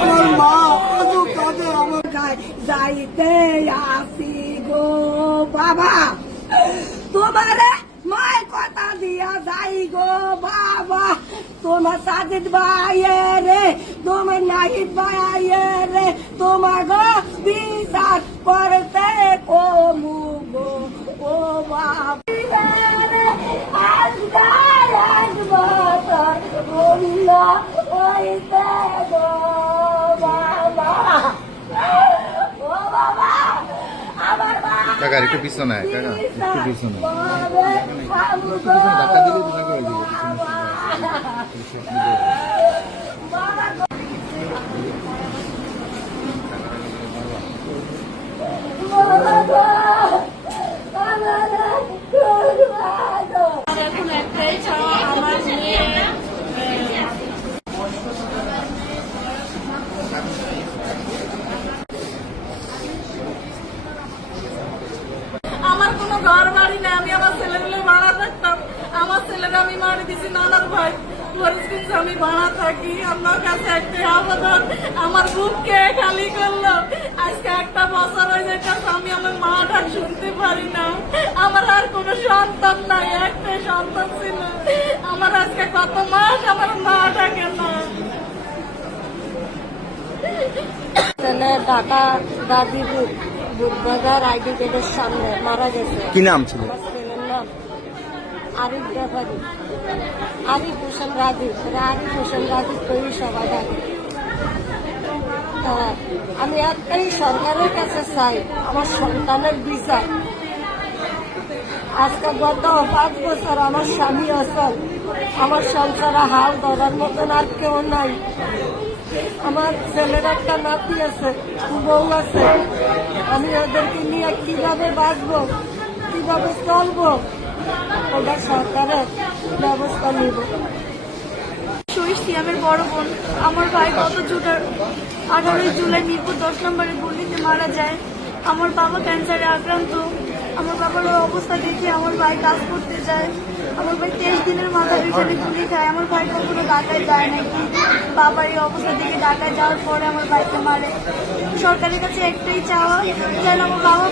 আমার মা কাঁদে, আমার যাইতে আসি গো বাবা, তোমারে মায় কথা দিয়া যাই গো বাবা, তোমার সাজিদ ভাইয়ে রে, তোমার নাহিদ ভাইয়ে রে, তোমার গো বিচার করতে কমু গো ও বাবা। কাকা একটু পিছনে কাকা একটু পিছনে এখন একটাই চাওয়া, আমার মেয়ে আমার কোনো ঘর বাড়ি না, আমি আমার ছেলেগুলো ভাড়া থাকতাম, আমার ছেলেরা আমি মারি দিছি নানার ভাই ফরিদগঞ্জ, আমি ভাড়া থাকি। আমার কাছে একটাই আবেদন, আমার বুককে খালি করলো, আজকে একটা বছর হয়ে যেতেছে আমি আমার মা ডাক শুনতে পারি না, আমার আর কোনো সন্তান নাই, একটাই সন্তান ছিল, আমার আজকে কত মাস আমার মা ডাকে না। ঢাকা গাজীপুর বুধবাজার আইডি গেটের সামনে মারা গেছে। কি নাম ছিল? ছেলের নাম আরিফ ব্যাপারী, আরিফ হোসেন রাজীব, আরিফ হোসেন রাজীব কই সবাই ডাকে। আমি একটাই সরকারের কাছে চাই আমার সন্তানের বিচার। আজকে গত 5 বছর আমার স্বামী অচল, আমার সংসারে হাল ধরার মতন আর কেউ নাই। আমার ছেলের একটা নাতি আছে, বউ আছে, আমি ওদেরকে নিয়ে কিভাবে বাঁচবো, কিভাবে চলবো, ওটা সরকারের ব্যবস্থা নিব। সিয়ামের বড় বোন, আমার ভাই গত 18 জুলাই মিরপুর 10 নম্বরের গুলিতে মারা যায়। আমার বাবা ক্যান্সারে আক্রান্ত, আমার বাবার অবস্থা দেখে আমার ভাই কাজ করতে যায়, আমার ভাই 23 দিনের মাথায় হিসেবে গুলি খায়। আমার ভাই কখনো ঢাকায় যায় নাকি, বাবার এই অবস্থা দেখে ঢাকায় যাওয়ার পরে আমার ভাইকে মারে। সরকারের কাছে একটাই চাওয়া, যেন আমার বাবা